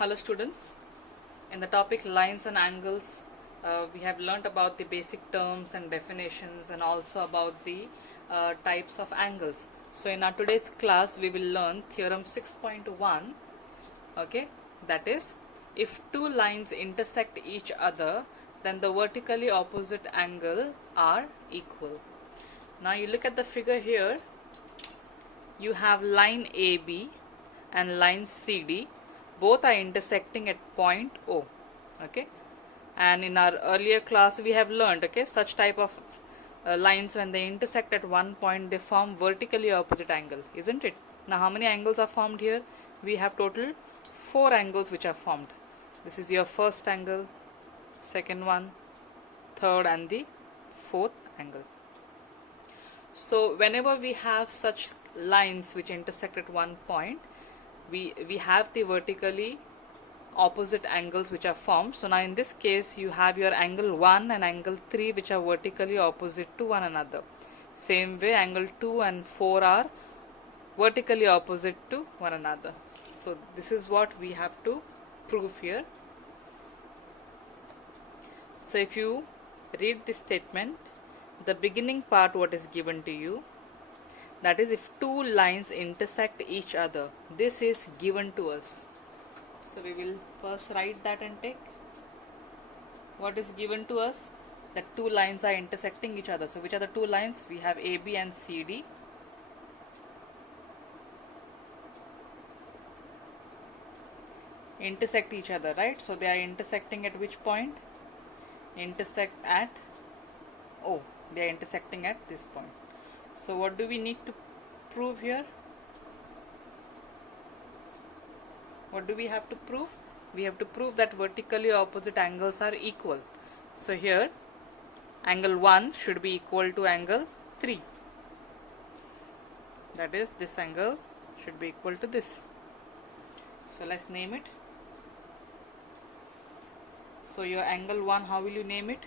Hello students, in the topic lines and angles, we have learnt about the basic terms and definitions and also about the types of angles. So in our today's class we will learn theorem 6.1, okay, that is, if two lines intersect each other then the vertically opposite angle are equal. Now you look at the figure here, you have line AB and line CD, both are intersecting at point O, okay, and in our earlier class we have learned, okay, such type of lines, when they intersect at one point they form vertically opposite angle, isn't it? Now how many angles are formed here? We have total 4 angles which are formed. This is your first angle, second one, third and the fourth angle. So whenever we have such lines which intersect at one point, we have the vertically opposite angles which are formed. So now in this case you have your angle 1 and angle 3 which are vertically opposite to one another. Same way angle 2 and 4 are vertically opposite to one another. So this is what we have to prove here. So if you read this statement, the beginning part what is given to you, that is, if two lines intersect each other, this is given to us. So we will first write that and take what is given to us, that two lines are intersecting each other. So which are the two lines? We have AB and CD. Intersect each other, right? So they are intersecting at which point? Intersect at O. They are intersecting at this point. So what do we need to prove here? What do we have to prove? We have to prove that vertically opposite angles are equal. So here angle 1 should be equal to angle 3. That is, this angle should be equal to this. So let's name it. So your angle 1, how will you name it?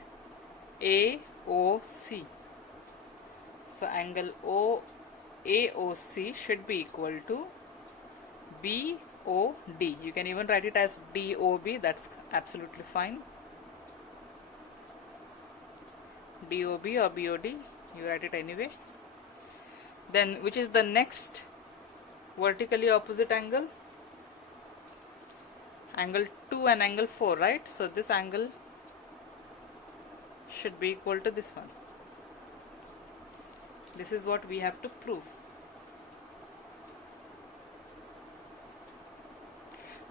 AOC. So angle AOC should be equal to BOD. You can even write it as DOB, that's absolutely fine. DOB or BOD, you write it anyway. Then which is the next vertically opposite angle? Angle 2 and angle 4, right? So this angle should be equal to this one. This is what we have to prove.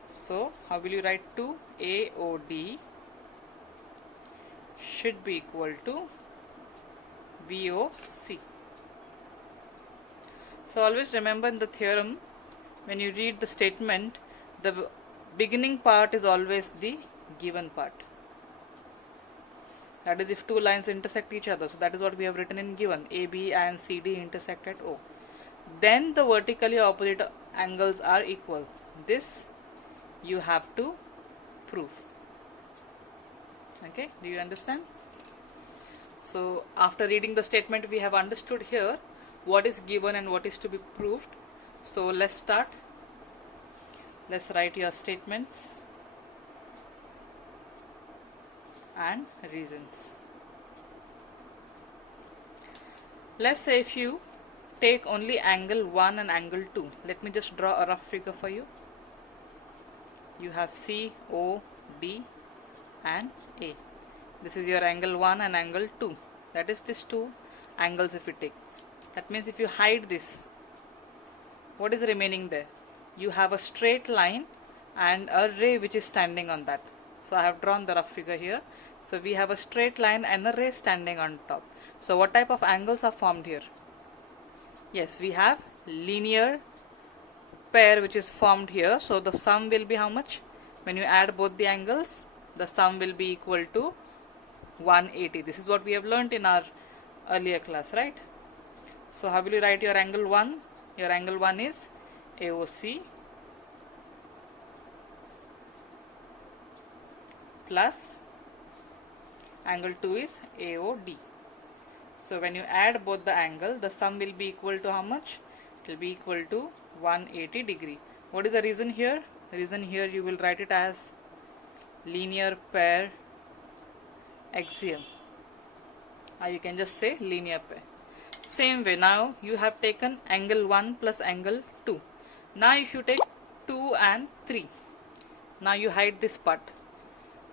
So how will you write 2? AOD should be equal to BOC. So always remember in the theorem, when you read the statement, the beginning part is always the given part. That is, if two lines intersect each other. So that is what we have written in given. AB and CD intersect at O. Then the vertically opposite angles are equal. This you have to prove. Okay, do you understand? So after reading the statement, we have understood here what is given and what is to be proved. So let's start. Let's write your statements and reasons. Let's say if you take only angle 1 and angle 2. Let me just draw a rough figure for you. You have C, O, D and A. This is your angle 1 and angle 2. That is these two angles if you take. That means if you hide this, what is remaining there? You have a straight line and a ray which is standing on that. So I have drawn the rough figure here. So we have a straight line and a ray standing on top. So what type of angles are formed here? Yes, we have linear pair which is formed here. So the sum will be how much? When you add both the angles, the sum will be equal to 180. This is what we have learnt in our earlier class, right? So how will you write your angle 1? Your angle 1 is AOC plus angle 2 is AOD. So when you add both the angle, the sum will be equal to how much? It will be equal to 180 degree. What is the reason here? reason here you will write it as linear pair axiom, or you can just say linear pair. Same way, now you have taken angle 1 plus angle 2. Now if you take 2 and 3, now you hide this part.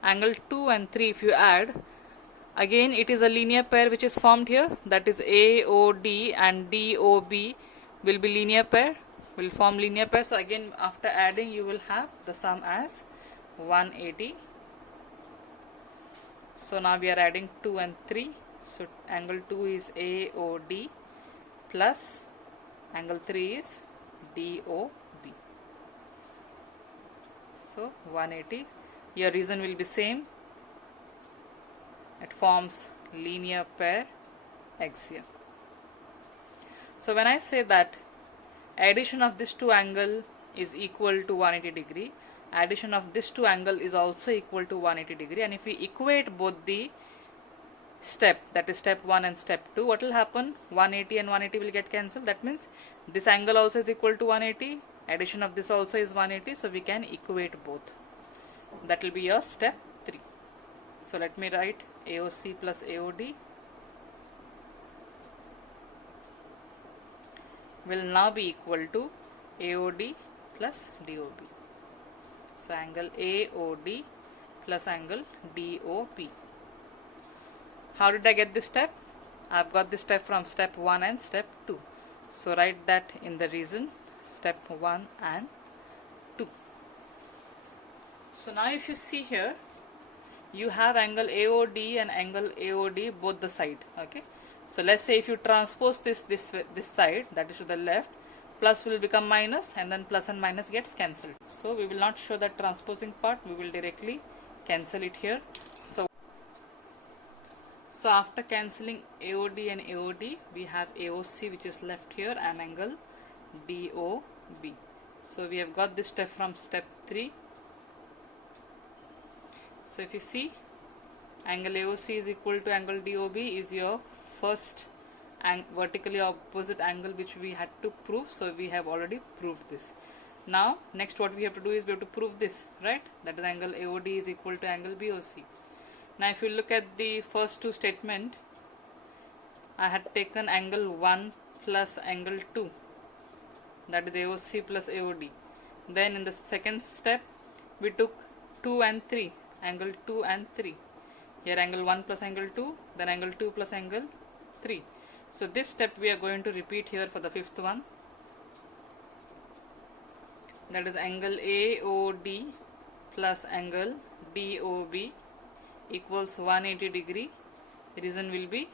Angle 2 and 3 if you add, again it is a linear pair which is formed here, that is AOD and DOB will be linear pair, will form linear pair. So again after adding you will have the sum as 180. So now we are adding 2 and 3. So angle 2 is AOD plus angle 3 is DOB. So 180. Your reason will be same. It forms linear pair axiom. So when I say that addition of this two angle is equal to 180 degree, addition of this two angle is also equal to 180 degree, and if we equate both the step, that is step 1 and step 2, what will happen? 180 and 180 will get cancelled. That means this angle also is equal to 180, addition of this also is 180, so we can equate both. That will be your step 3. So let me write AOC plus AOD will now be equal to AOD plus DOB. So angle AOD plus angle DOP. How did I get this step? I've got this step from step 1 and step 2. So write that in the reason, step 1 and 2. So now if you see here, you have angle AOD and angle AOD both the side. Okay. So let's say if you transpose this side, that is to the left, plus will become minus, and then plus and minus gets cancelled. So we will not show that transposing part, we will directly cancel it here. So after cancelling AOD and AOD, we have AOC which is left here and angle DOB. So we have got this step from step 3. So if you see, angle AOC is equal to angle DOB is your first vertically opposite angle which we had to prove. So we have already proved this. Now next what we have to do is we have to prove this, right? That is angle AOD is equal to angle BOC. Now if you look at the first two statement, I had taken angle 1 plus angle 2, that is AOC plus AOD. Then in the second step we took 2 and 3, angle 2 and 3. Here angle 1 plus angle 2, then angle 2 plus angle 3. So this step we are going to repeat here for the fifth one. That is angle AOD plus angle DOB equals 180 degree. Reason will be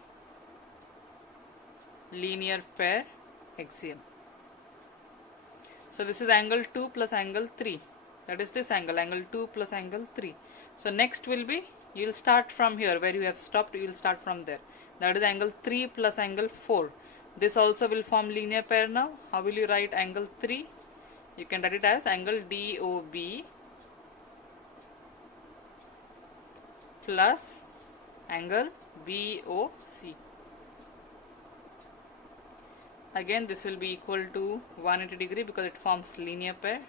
linear pair axiom. So this is angle 2 plus angle 3. That is this angle, angle 2 plus angle 3. So next will be, you will start from here where you have stopped, you will start from there. That is angle 3 plus angle 4. This also will form linear pair now. How will you write angle 3? You can write it as angle DOB plus angle BOC. Again this will be equal to 180 degree because it forms linear pair.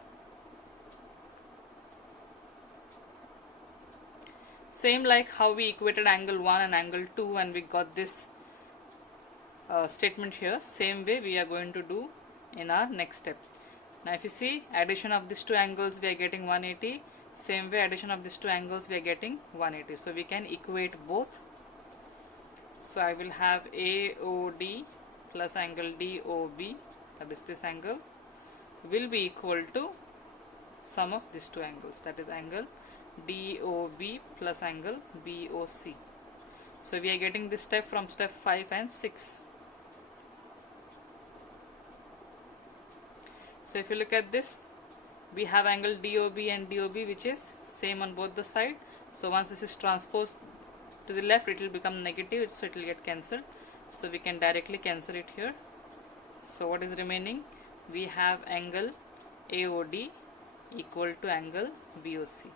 Same like how we equated angle 1 and angle 2 and we got this statement here, same way we are going to do in our next step. Now if you see, addition of these two angles we are getting 180, same way addition of these two angles we are getting 180. So we can equate both. So I will have AOD plus angle DOB, that is this angle, will be equal to sum of these two angles, that is angle DOB plus angle BOC. So we are getting this step from step 5 and 6. So if you look at this, we have angle DOB and DOB which is same on both the side. So once this is transposed to the left, it will become negative, so it will get cancelled. So we can directly cancel it here. So what is remaining? We have angle AOD equal to angle BOC.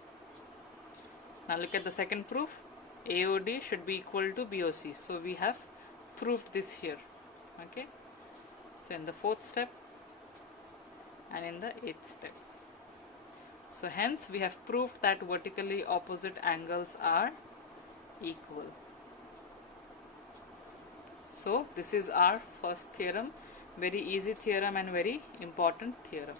Now look at the second proof. AOD should be equal to BOC. So we have proved this here. Okay. So in the fourth step and in the eighth step. So hence we have proved that vertically opposite angles are equal. So this is our first theorem, very easy theorem and very important theorem.